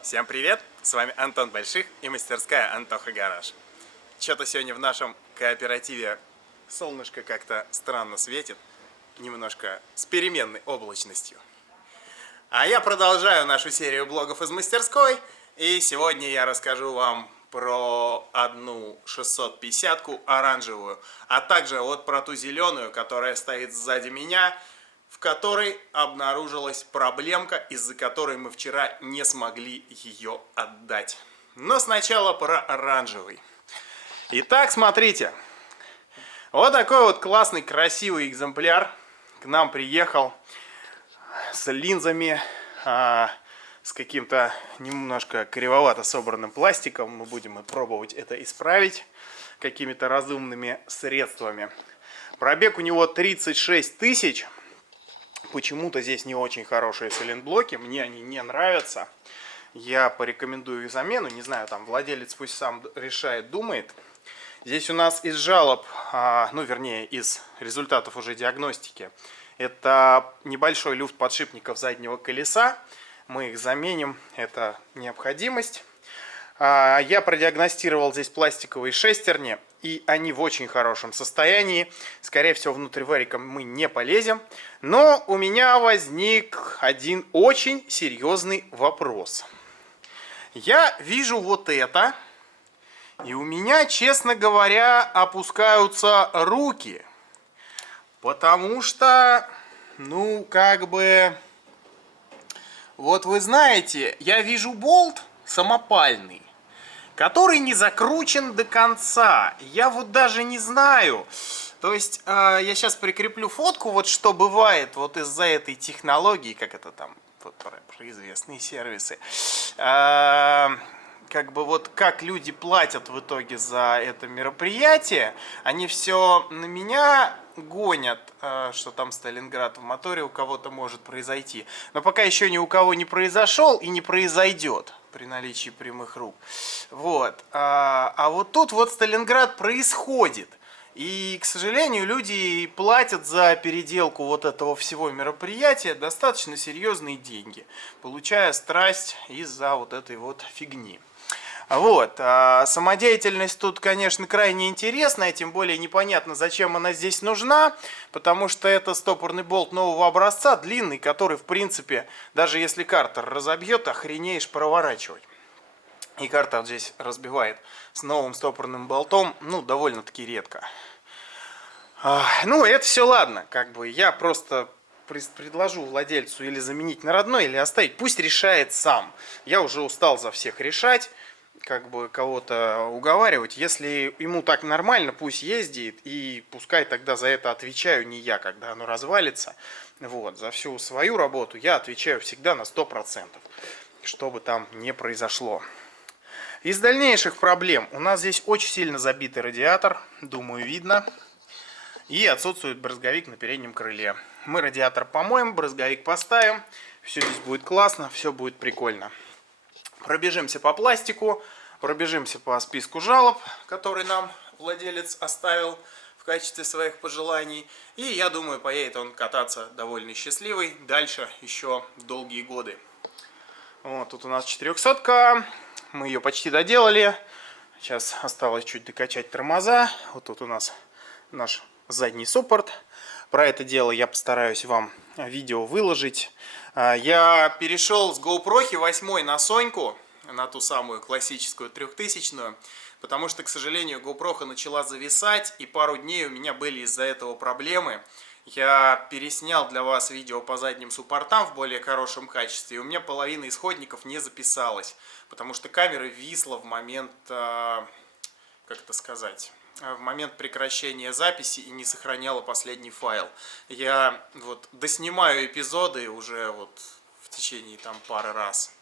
Всем привет! С вами Антон Больших и мастерская Антоха Гараж. Что-то сегодня в нашем кооперативе солнышко как-то странно светит, немножко с переменной облачностью. А я продолжаю нашу серию блогов из мастерской, и сегодня я расскажу вам про одну 650-ку оранжевую, а также вот про ту зеленую, которая стоит сзади меня, в которой обнаружилась проблемка, из-за которой мы вчера не смогли ее отдать. Но сначала про оранжевый. Итак, смотрите. Вот такой вот классный, красивый экземпляр к нам приехал с линзами, с каким-то немножко кривовато собранным пластиком. Мы будем пробовать это исправить какими-то разумными средствами. Пробег у него 36 тысяч. Почему-то здесь не очень хорошие сайлентблоки, мне они не нравятся. Я порекомендую их замену, не знаю, там владелец пусть сам решает, думает. Здесь у нас из жалоб, вернее из результатов уже диагностики, это небольшой люфт подшипников заднего колеса. Мы их заменим, это необходимость. Я продиагностировал здесь пластиковые шестерни, и они в очень хорошем состоянии. Скорее всего, внутрь варика мы не полезем. Но у меня возник один очень серьезный вопрос. Я вижу вот это, и у меня, честно говоря, опускаются руки. Потому что, вот вы знаете, я вижу болт самопальный, который не закручен до конца. Я вот даже не знаю. То есть, я сейчас прикреплю фотку, вот что бывает вот из-за этой технологии, как это там, вот про известные сервисы. Как люди платят в итоге за это мероприятие, они все на меня гонят, что там Сталинград в моторе у кого-то может произойти. Но пока еще ни у кого не произошел и не произойдет при наличии прямых рук. Вот. А вот тут вот Сталинград происходит. И, к сожалению, люди платят за переделку вот этого всего мероприятия достаточно серьезные деньги, получая страсть из-за вот этой вот фигни. Вот. Самодеятельность тут, конечно, крайне интересная, тем более непонятно, зачем она здесь нужна, потому что это стопорный болт нового образца, длинный, который, в принципе, даже если картер разобьет, охренеешь проворачивать. И картер здесь разбивает с новым стопорным болтом, довольно-таки редко. Это все ладно, я просто предложу владельцу или заменить на родной, или оставить, пусть решает сам. Я уже устал за всех решать, кого-то уговаривать. Если ему так нормально, пусть ездит, и пускай тогда за это отвечаю не я, когда оно развалится. Вот, за всю свою работу я отвечаю всегда на 100%, что бы там ни произошло. Из дальнейших проблем у нас здесь очень сильно забитый радиатор, думаю, видно. И отсутствует брызговик на переднем крыле. Мы радиатор помоем, брызговик поставим. Все здесь будет классно, все будет прикольно. Пробежимся по пластику, пробежимся по списку жалоб, который нам владелец оставил в качестве своих пожеланий. И я думаю, поедет он кататься довольно счастливый дальше еще долгие годы. Вот тут у нас 400-ка. Мы ее почти доделали. Сейчас осталось чуть докачать тормоза. Вот тут у нас наш задний суппорт. Про это дело я постараюсь вам видео выложить. Я перешел с GoPro 8 на Соньку, на ту самую классическую 3000-ную, потому что, к сожалению, GoPro начала зависать, и пару дней у меня были из-за этого проблемы. Я переснял для вас видео по задним суппортам в более хорошем качестве, и у меня половина исходников не записалась, потому что камера висла в момент, в момент прекращения записи и не сохраняла последний файл. Я вот доснимаю эпизоды уже вот в течение там пары раз.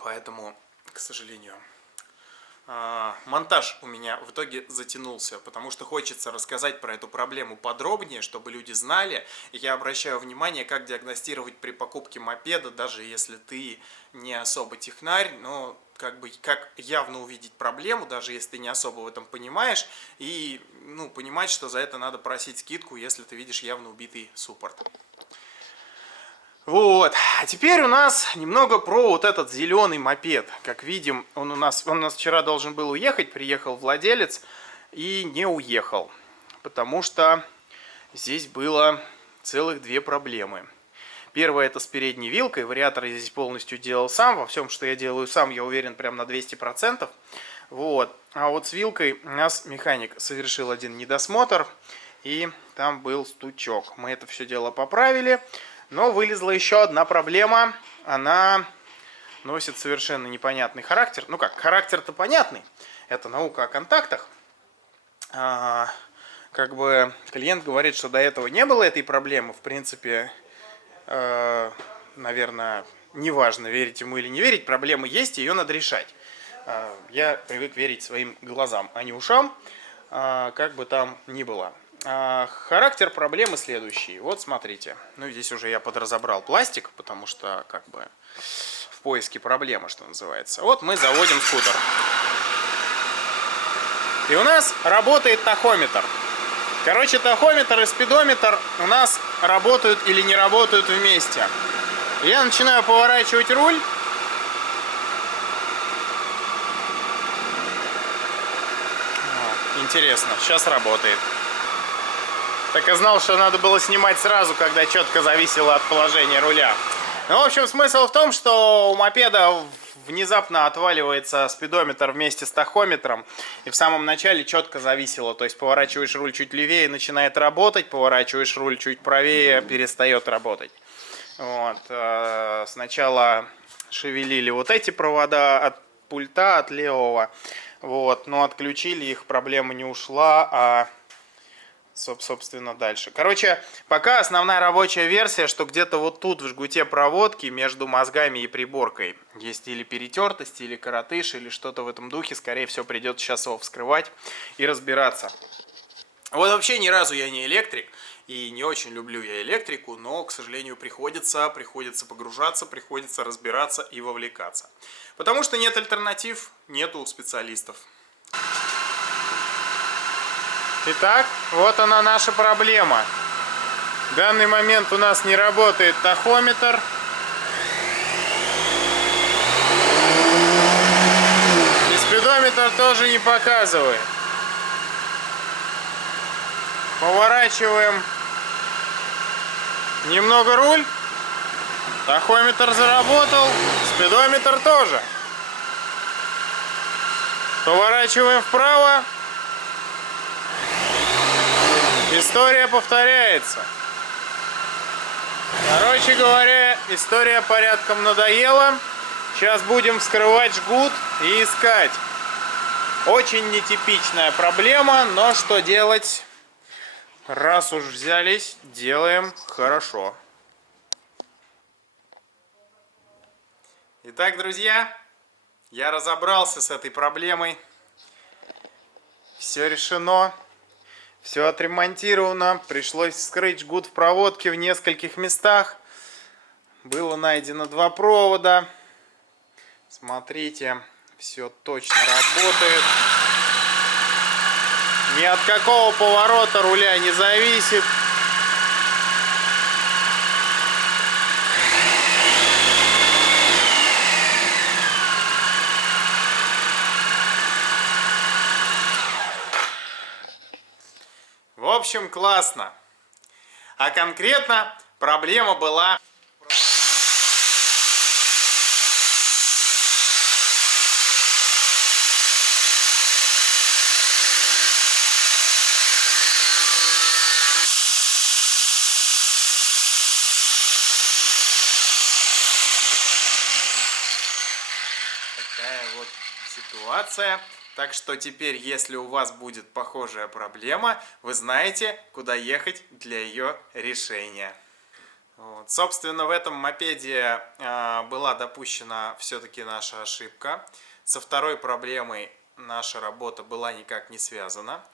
Поэтому, к сожалению, монтаж у меня в итоге затянулся, потому что хочется рассказать про эту проблему подробнее, чтобы люди знали. Я обращаю внимание, как диагностировать при покупке мопеда, даже если ты не особо технарь, но как явно увидеть проблему, даже если ты не особо в этом понимаешь, и понимать, что за это надо просить скидку, если ты видишь явно убитый суппорт. Вот. А теперь у нас немного про вот этот зеленый мопед. Как видим, он у нас вчера должен был уехать, приехал владелец и не уехал. Потому что здесь было целых две проблемы. Первая — это с передней вилкой. Вариатор я здесь полностью делал сам. Во всем, что я делаю сам, я уверен прям на 200%. Вот. А вот с вилкой у нас механик совершил один недосмотр. И там был стучок. Мы это все дело поправили. Но вылезла еще одна проблема. Она носит совершенно непонятный характер. Ну как, характер-то понятный. Это наука о контактах. Как бы клиент говорит, что до этого не было этой проблемы. В принципе, наверное, неважно, верить ему или не верить. Проблема есть, ее надо решать. Я привык верить своим глазам, а не ушам, как бы там ни было. Характер проблемы следующий. Вот смотрите. Ну, здесь уже я подразобрал пластик, потому что как бы в поиске проблемы, что называется. Вот мы заводим скутер. И у нас работает тахометр. Короче, тахометр и спидометр у нас работают или не работают вместе. Я начинаю поворачивать руль. Интересно, сейчас работает. Так и знал, что надо было снимать сразу, когда четко зависело от положения руля. Ну, в общем, смысл в том, что у мопеда внезапно отваливается спидометр вместе с тахометром. И в самом начале четко зависело. То есть поворачиваешь руль чуть левее, начинает работать. Поворачиваешь руль чуть правее, перестает работать. Вот. Сначала шевелили вот эти провода от пульта, от левого. Вот. Но отключили их, проблема не ушла, а собственно, дальше. Короче, пока основная рабочая версия, что где-то вот тут в жгуте проводки между мозгами и приборкой есть или перетертость, или коротыш, или что-то в этом духе. Скорее всего, придется сейчас его вскрывать и разбираться. Вот вообще ни разу я не электрик, и не очень люблю я электрику, но, к сожалению, приходится погружаться, приходится разбираться и вовлекаться. Потому что нет альтернатив, нету специалистов. Итак, вот она наша проблема. В данный момент у нас не работает тахометр. И спидометр тоже не показывает. Поворачиваем немного руль. Тахометр заработал, спидометр тоже. Поворачиваем вправо. История повторяется. Короче говоря, история порядком надоела. Сейчас будем вскрывать жгут и искать. Очень нетипичная проблема, но что делать? Раз уж взялись, делаем хорошо. Итак, друзья, я разобрался с этой проблемой. Все решено. Все отремонтировано, пришлось вскрыть жгут в проводке в нескольких местах. Было найдено два провода. Смотрите, все точно работает. Ни от какого поворота руля не зависит. В общем, классно. А конкретно проблема была... Такая вот ситуация. Так что теперь, если у вас будет похожая проблема, вы знаете, куда ехать для ее решения. Вот. Собственно, в этом мопеде была допущена все-таки наша ошибка. Со второй проблемой наша работа была никак не связана.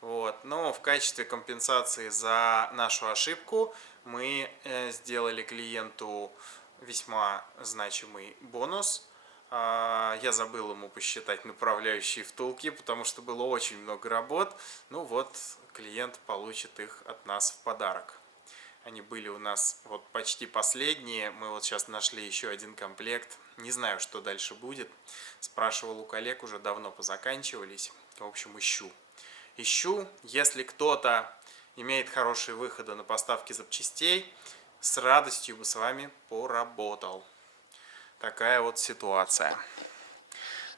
Вот. Но в качестве компенсации за нашу ошибку мы сделали клиенту весьма значимый бонус. Я забыл ему посчитать направляющие втулки, потому что было очень много работ. Ну вот, клиент получит их от нас в подарок. Они были у нас вот почти последние. Мы вот сейчас нашли еще один комплект. Не знаю, что дальше будет. Спрашивал у коллег, уже давно позаканчивались. В общем, ищу. Ищу. Если кто-то имеет хорошие выходы на поставки запчастей, с радостью бы с вами поработал. Такая вот ситуация.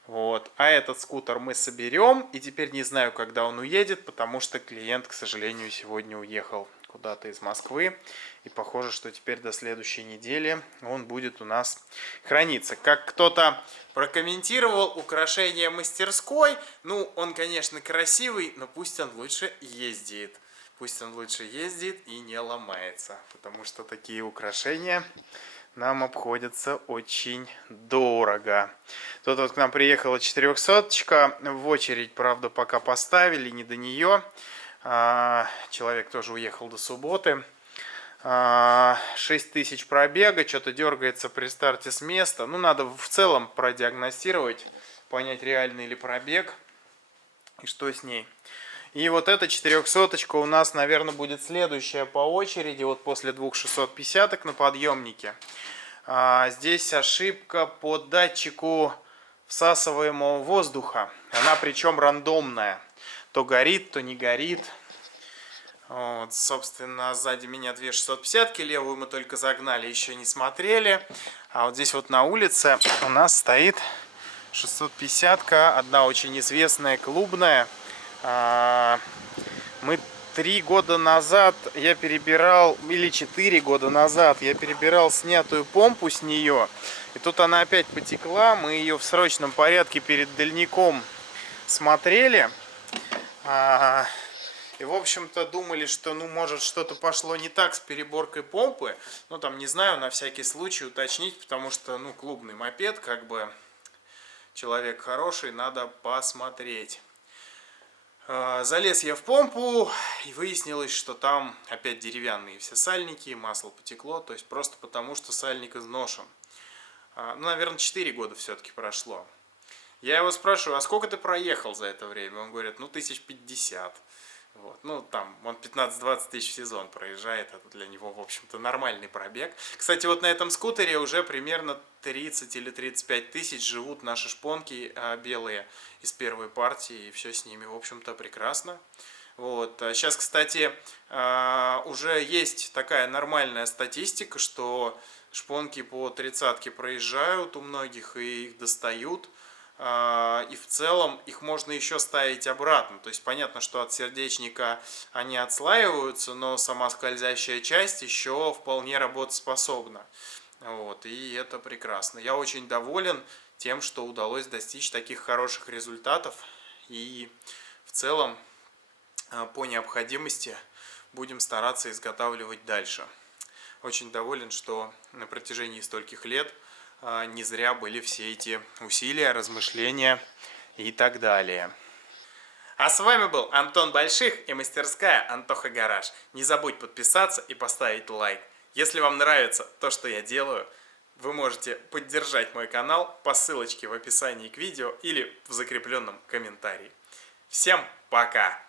Вот. А этот скутер мы соберем. И теперь не знаю, когда он уедет, потому что клиент, к сожалению, сегодня уехал куда-то из Москвы. И похоже, что теперь до следующей недели он будет у нас храниться. Как кто-то прокомментировал, украшение мастерской. Ну, он, конечно, красивый, но пусть он лучше ездит. Пусть он лучше ездит и не ломается. Потому что такие украшения нам обходятся очень дорого. Тут вот к нам приехала 400-очка. В очередь, правда, пока поставили, не до нее. Человек тоже уехал до субботы. 6000 пробега, что-то дергается при старте с места. Ну, надо в целом продиагностировать, понять, реальный ли пробег и что с ней. И вот эта 400-очка у нас, наверное, будет следующая по очереди, вот после 2 650-ок на подъемнике. Здесь ошибка по датчику всасываемого воздуха. Она причем рандомная. То горит, то не горит. Вот, собственно, сзади меня 2 650-ки, левую мы только загнали, еще не смотрели. А вот здесь вот на улице у нас стоит 650-ка, одна очень известная, клубная. Мы 3 года назад я перебирал, или 4 года назад я перебирал снятую помпу с нее. И тут она опять потекла, мы ее в срочном порядке перед дальником смотрели. И, в общем-то, думали, что, ну, может, что-то пошло не так с переборкой помпы. Ну, там, не знаю, на всякий случай уточнить, потому что, ну, клубный мопед, как бы, человек хороший, надо посмотреть. Залез я в помпу, и выяснилось, что там опять деревянные все сальники, масло потекло, то есть просто потому, что сальник изношен. Ну, наверное, 4 года все-таки прошло. Я его спрашиваю, а сколько ты проехал за это время? Он говорит, ну, 1050. Вот. Ну, там, он 15-20 тысяч в сезон проезжает, это для него, в общем-то, нормальный пробег. Кстати, вот на этом скутере уже примерно 30 или 35 тысяч живут наши шпонки белые из первой партии, и все с ними, в общем-то, прекрасно. Вот. Сейчас, кстати, уже есть такая нормальная статистика, что шпонки по 30-ке проезжают у многих и их достают. И в целом их можно еще ставить обратно. То есть понятно, что от сердечника они отслаиваются, но сама скользящая часть еще вполне работоспособна. Вот, и это прекрасно. Я очень доволен тем, что удалось достичь таких хороших результатов. И в целом по необходимости будем стараться изготавливать дальше. Очень доволен, что на протяжении стольких лет не зря были все эти усилия, размышления и так далее. А с вами был Антон Больших и мастерская Антоха Гараж. Не забудь подписаться и поставить лайк. Если вам нравится то, что я делаю, вы можете поддержать мой канал по ссылочке в описании к видео или в закрепленном комментарии. Всем пока!